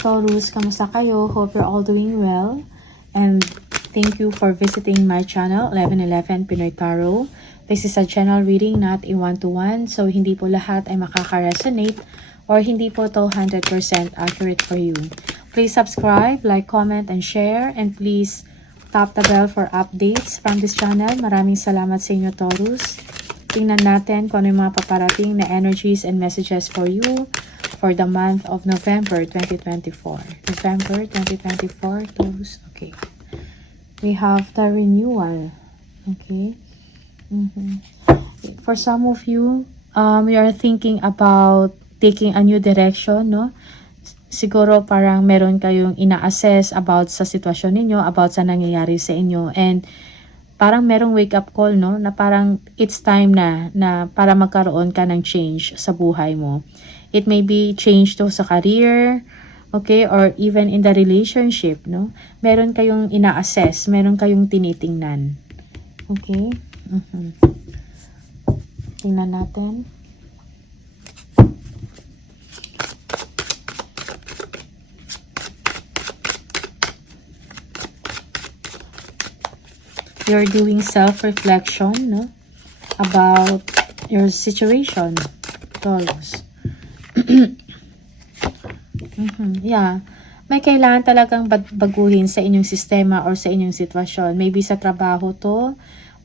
Taurus, kamusta kayo? Hope you're all doing well. And thank you for visiting my channel, 1111 Pinoy Tarot. This is a channel reading, not a one-to-one. So, hindi po lahat ay makaka-resonate or hindi po to 100% accurate for you. Please subscribe, like, comment, and share. And please tap the bell for updates from this channel. Maraming salamat sa inyo, Taurus. Tingnan natin kung ano yung mga paparating na energies and messages for you for the month of November 2024. November 2024, Taurus. Okay. We have the renewal. Okay. For some of you, you are thinking about taking a new direction, no? Siguro parang meron kayong ina-assess about sa sitwasyon ninyo, about sa nangyayari sa inyo, and parang merong wake-up call, no? Na parang it's time na para magkaroon ka ng change sa buhay mo. It may be change to sa career, okay? Or even in the relationship, no? Meron kayong ina-assess, meron kayong tinitingnan. Okay? Tingnan natin. You're doing self-reflection, no? About your situation, Taurus. Yeah. May kailangan talagang baguhin sa inyong sistema or sa inyong sitwasyon. Maybe sa trabaho to,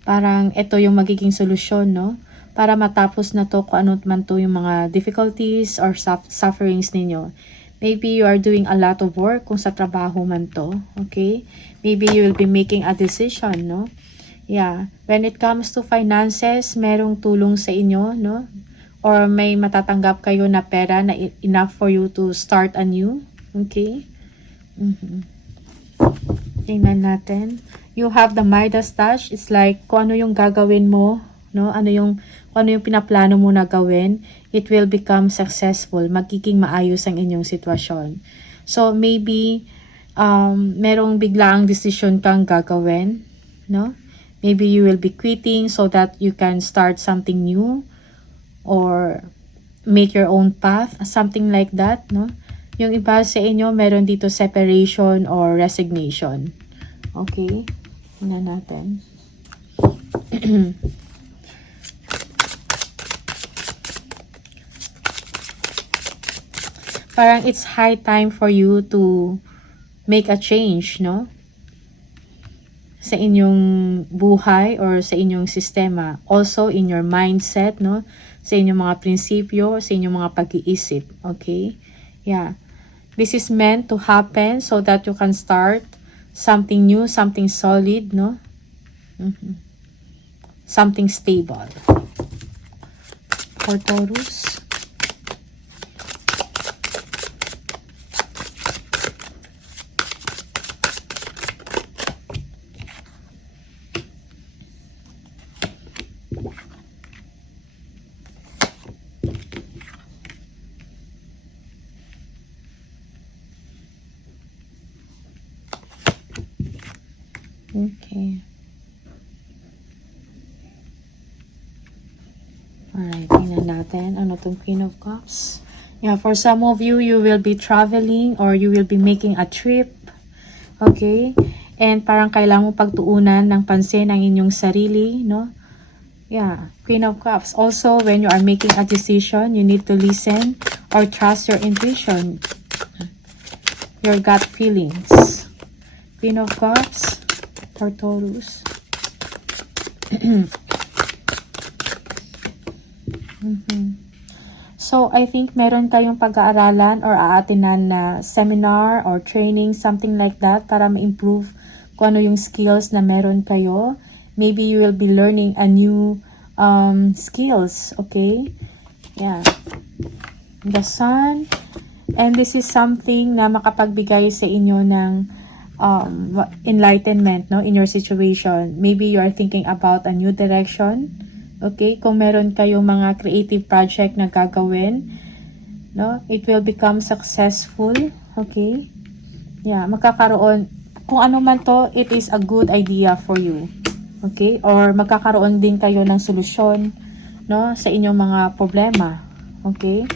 parang ito yung magiging solusyon, no? Para matapos na to kung ano man to yung mga difficulties or sufferings ninyo. Maybe you are doing a lot of work kung sa trabaho man to, okay? Maybe you will be making a decision, no? Yeah. When it comes to finances, merong tulong sa inyo, no? Or may matatanggap kayo na pera na enough for you to start anew, okay? Tingnan natin. You have the Midas touch. It's like kung ano yung gagawin mo, no? Kung ano yung pinaplano mo na gawin, it will become successful. Magiging maayos ang inyong sitwasyon. So, maybe, merong biglaang decision kang gagawin, no? Maybe you will be quitting so that you can start something new or make your own path, something like that, no? Yung iba sa inyo, meron dito separation or resignation. Okay? Tingnan natin. Parang it's high time for you to make a change, no? Sa inyong buhay or sa inyong sistema. Also in your mindset, no? Sa inyong mga prinsipyo, sa inyong mga pag-iisip. Okay? Yeah. This is meant to happen so that you can start something new, something solid, no? Something stable. For Taurus. Okay. Alright, tingnan natin. Ano itong Queen of Cups? Yeah, for some of you, you will be traveling or you will be making a trip. Okay? And parang kailangan mo pagtuunan ng pansin ang inyong sarili, no? Yeah, Queen of Cups. Also, when you are making a decision, you need to listen or trust your intuition. Your gut feelings. Queen of Cups. For Taurus. So, I think meron kayong pag-aaralan or aatinan na seminar or training, something like that, para ma-improve kung ano yung skills na meron kayo. Maybe you will be learning a new skills, okay? Yeah. The Sun. And this is something na makapagbigay sa inyo ng enlightenment, no, in your situation. Maybe you are thinking about a new direction. Okay, kung meron kayong mga creative project na gagawin, no, it will become successful. Okay, yeah, magkakaroon kung ano man to, it is a good idea for you. Okay, or magkakaroon din kayo ng solusyon, no, sa inyong mga problema. Okay.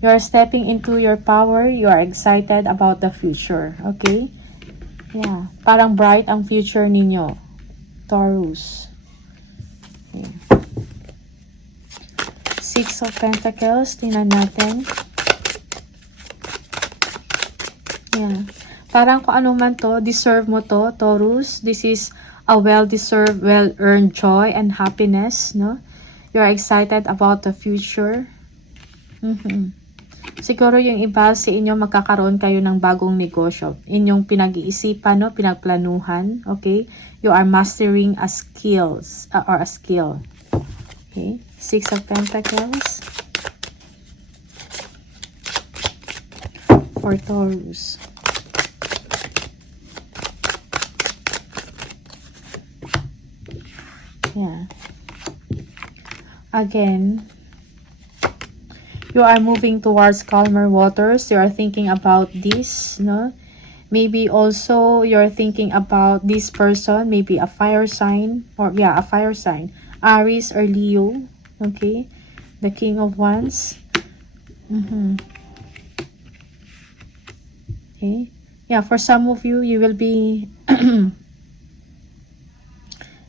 You are stepping into your power. You are excited about the future. Okay? Yeah. Parang bright ang future ninyo. Taurus. Okay. Six of Pentacles. Tingnan natin. Yeah. Parang kung ano man to, deserve mo to, Taurus. This is a well-deserved, well-earned joy and happiness, no? You are excited about the future. Siguro yung iba sa inyo magkakaroon kayo ng bagong negosyo. Inyong pinag-iisipan, no? Pinagplanuhan, okay? You are mastering a skills, or a skill. Okay? Six of Pentacles. For Taurus. Yeah. Again, you are moving towards calmer waters. You are thinking about this, no? Maybe also you're thinking about this person, maybe a fire sign, or yeah, a fire sign. Aries or Leo, okay? The King of Wands. Okay? Yeah, for some of you, you will be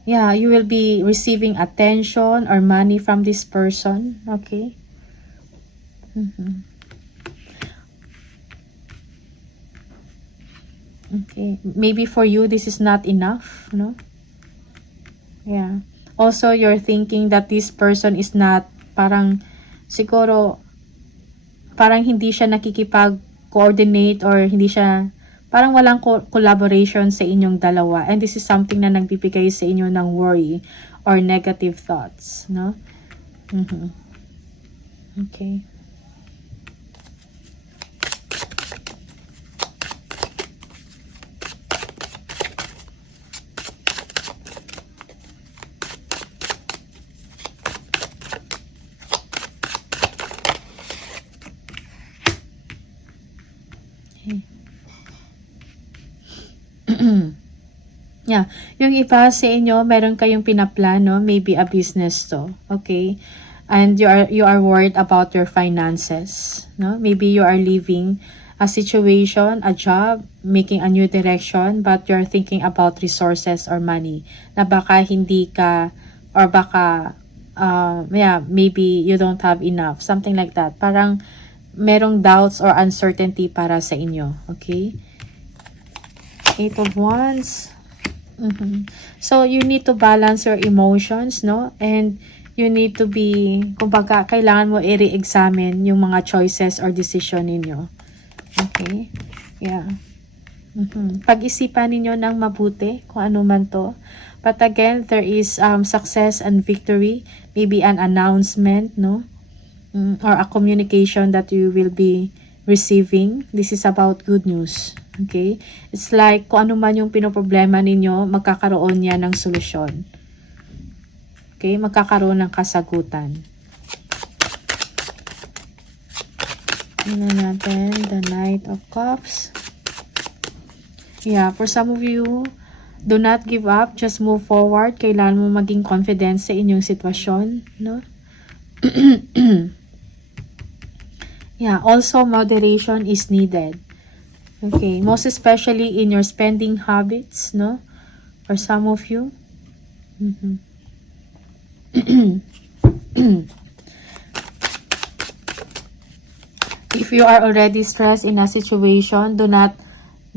yeah, you will be receiving attention or money from this person, okay? Okay, maybe for you this is not enough, no? Yeah. Also, you're thinking that this person is not, parang siguro parang hindi siya nakikipag-coordinate, or hindi siya, parang walang collaboration sa inyong dalawa, and this is something na nagbibigay sa inyo ng worry or negative thoughts, no? Okay. Yeah, yung iba sa inyo, meron kayong pinaplano, maybe a business to, okay? And you are worried about your finances, no? Maybe you are leaving a situation, a job, making a new direction, but you're thinking about resources or money na baka hindi ka, or baka yeah, maybe you don't have enough, something like that. Parang merong doubts or uncertainty para sa inyo, okay? Eight of Wands. So, you need to balance your emotions, no? And you need to be, kumbaga, kailangan mo i-re-examine yung mga choices or decision ninyo. Okay? Yeah. Pag-isipan ninyo ng mabuti kung ano man to. But again, there is success and victory. Maybe an announcement, no? Or a communication that you will be receiving. This is about good news. Okay? It's like kung ano man yung pinoproblema ninyo, magkakaroon niya ng solusyon. Okay? Magkakaroon ng kasagutan. Tingnan natin the Knight of Cups. Yeah, for some of you, do not give up. Just move forward. Kailangan mo maging confident sa inyong sitwasyon. No? Yeah, also moderation is needed. Okay, most especially in your spending habits, no? For some of you. If you are already stressed in a situation, do not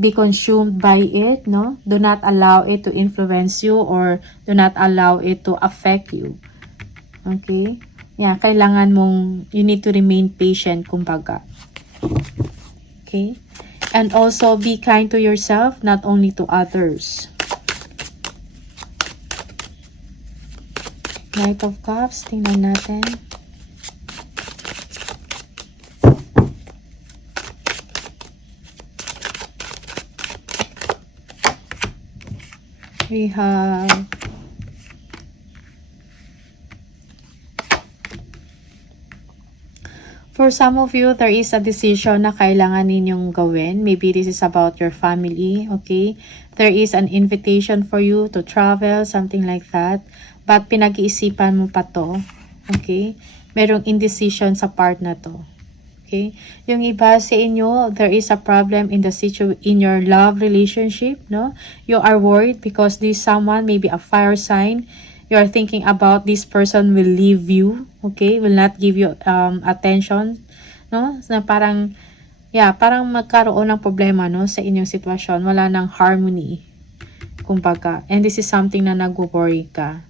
be consumed by it, no? Do not allow it to influence you, or do not allow it to affect you. Okay? Yeah, kailangan mong, you need to remain patient, kumbaga. Okay? And also, be kind to yourself, not only to others. Knight of Cups, tingnan natin. We have for some of you, there is a decision na kailangan ninyong gawin. Maybe this is about your family, okay? There is an invitation for you to travel, something like that. But pinag-iisipan mo pa to, okay? Merong indecision sa part na to. Okay? Yung iba sa inyo, there is a problem in the in your love relationship, no? You are worried because this someone may be a fire sign. You are thinking about this person will leave you, okay? Will not give you attention, no? Na parang parang magkaroon ng problema, no, sa inyong sitwasyon. Wala nang harmony, kumbaga. And this is something na nag-worry ka.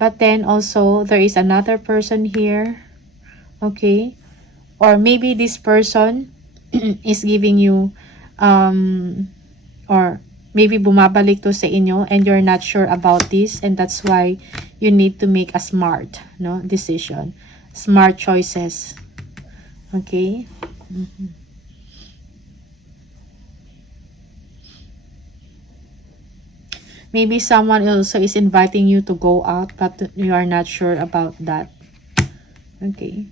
But then also, there is another person here, okay? Or maybe this person is giving you, or maybe bumabalik to sa inyo and you're not sure about this, and that's why you need to make a smart, no, decision. Smart choices. Okay? Maybe someone also is inviting you to go out, but you are not sure about that. Okay.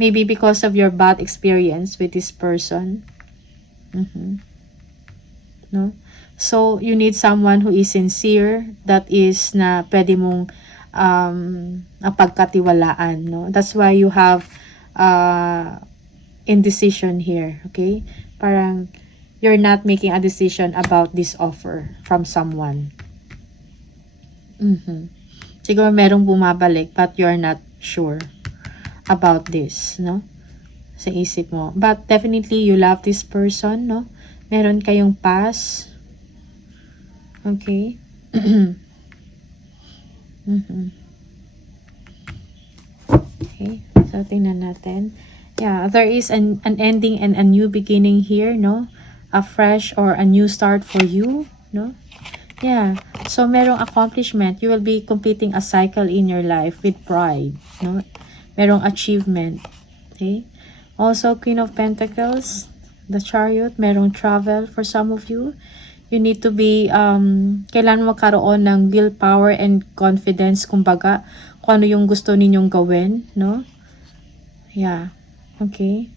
Maybe because of your bad experience with this person. No? So, you need someone who is sincere, that is na pwede mong pagkatiwalaan. No? That's why you have indecision here. Okay? Parang you're not making a decision about this offer from someone. Siguro merong bumabalik but you're not sure about this, no? Sa isip mo. But definitely you love this person, no? Meron kayong past. Okay? Okay. So, tingnan natin. Yeah, there is an ending and a new beginning here, no? A fresh or a new start for you, no? Yeah. So, merong accomplishment. You will be completing a cycle in your life with pride, no? Merong achievement. Okay? Also, Queen of Pentacles, the Chariot, merong travel for some of you. You need to be, kailangan magkaroon ng willpower and confidence, kumbaga, kung ano yung gusto ninyong gawin, no? Yeah. Okay?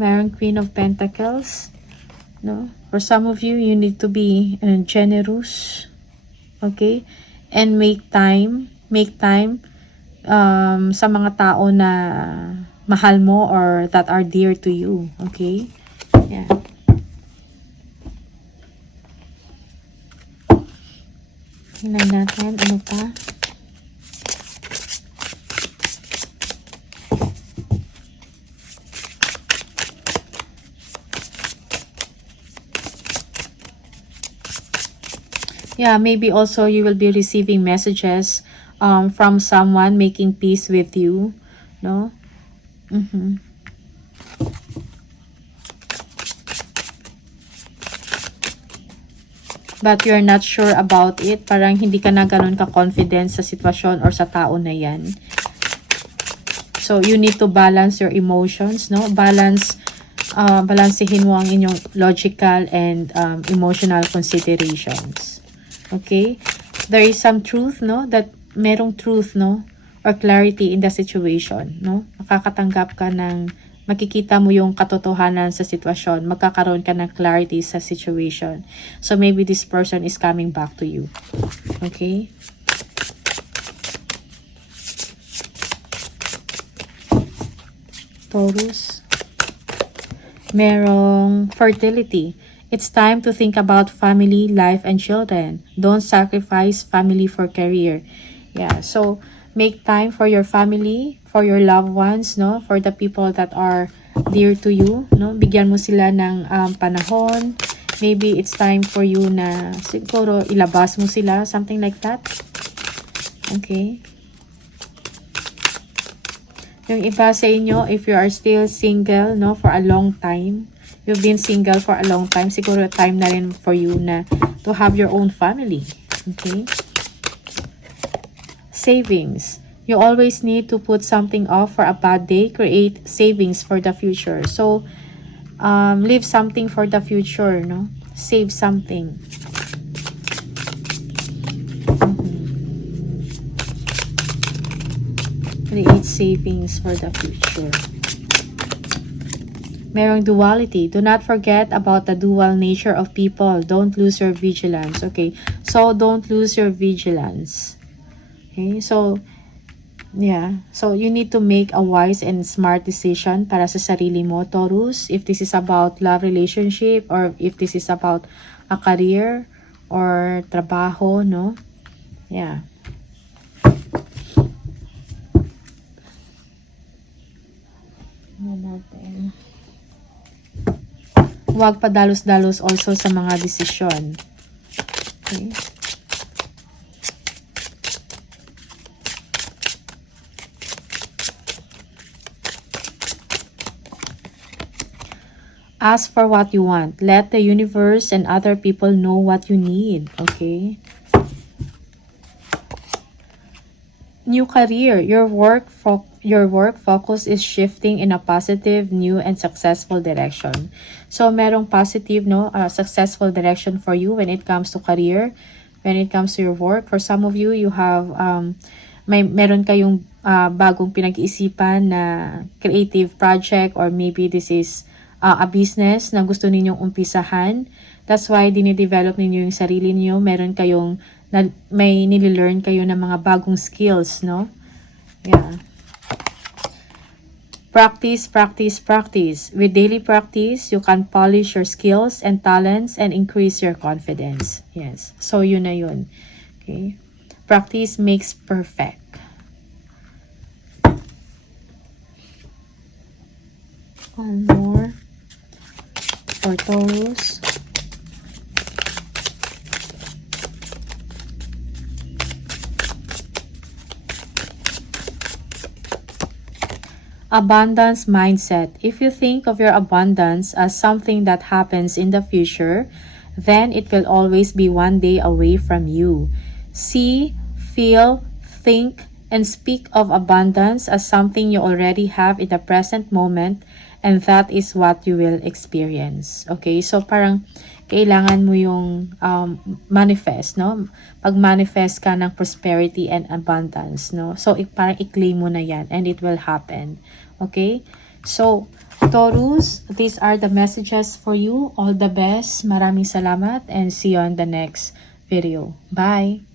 Merong Queen of Pentacles, no? For some of you, you need to be generous, okay? And make time sa mga tao na mahal mo or that are dear to you, okay? Yeah. Tingnan natin, ano pa? Yeah, maybe also you will be receiving messages from someone making peace with you, no? But you're not sure about it. Parang hindi ka na ganun ka-confident sa sitwasyon or sa tao na yan. So, you need to balance your emotions, no? Balansehin mo ang inyong logical and emotional considerations. Okay? There is some truth, no? That merong truth, no? Or clarity in the situation, no? Makakatanggap ka ng, makikita mo yung katotohanan sa sitwasyon. Magkakaroon ka ng clarity sa situation. So, maybe this person is coming back to you. Okay? Taurus. Merong fertility. It's time to think about family, life, and children. Don't sacrifice family for career. Yeah, so make time for your family, for your loved ones, no? For the people that are dear to you, no? Bigyan mo sila ng panahon. Maybe it's time for you na siguro ilabas mo sila, something like that. Okay. Yung iba sa inyo, if you are still single, no, for a long time, you've been single for a long time, siguro time na rin for you na to have your own family. Okay? Savings. You always need to put something off for a bad day. Create savings for the future. So, leave something for the future, no? Save something. Create savings for the future. Merong duality. Do not forget about the dual nature of people. Don't lose your vigilance. Okay. So, don't lose your vigilance. Okay, so yeah, so you need to make a wise and smart decision para sa sarili mo, Taurus. If this is about love relationship or if this is about a career or trabaho, no? Yeah. Natin. Huwag padalos-dalos also sa mga desisyon. Okay. Ask for what you want. Let the universe and other people know what you need. Okay? New career. Your work focus is shifting in a positive, new, and successful direction. So, merong positive, no, successful direction for you when it comes to career, when it comes to your work. For some of you, you have, meron kayong bagong pinag-iisipan na creative project, or maybe this is a business na gusto ninyong umpisahan. That's why dinidevelop ninyo yung sarili niyo. Meron kayong, may nililearn kayo ng mga bagong skills, no? Yeah. Practice, practice, practice. With daily practice, you can polish your skills and talents and increase your confidence. Yes. So, yun na yun. Okay. Practice makes perfect. One more for Taurus. Abundance mindset. If you think of your abundance as something that happens in the future, then it will always be one day away from you. See, feel, think, and speak of abundance as something you already have in the present moment, and that is what you will experience. Okay, so parang kailangan mo yung manifest, no? Pag-manifest ka ng prosperity and abundance, no? So, parang i-claim mo na yan and it will happen. Okay? So, Taurus, these are the messages for you. All the best. Maraming salamat and see you on the next video. Bye!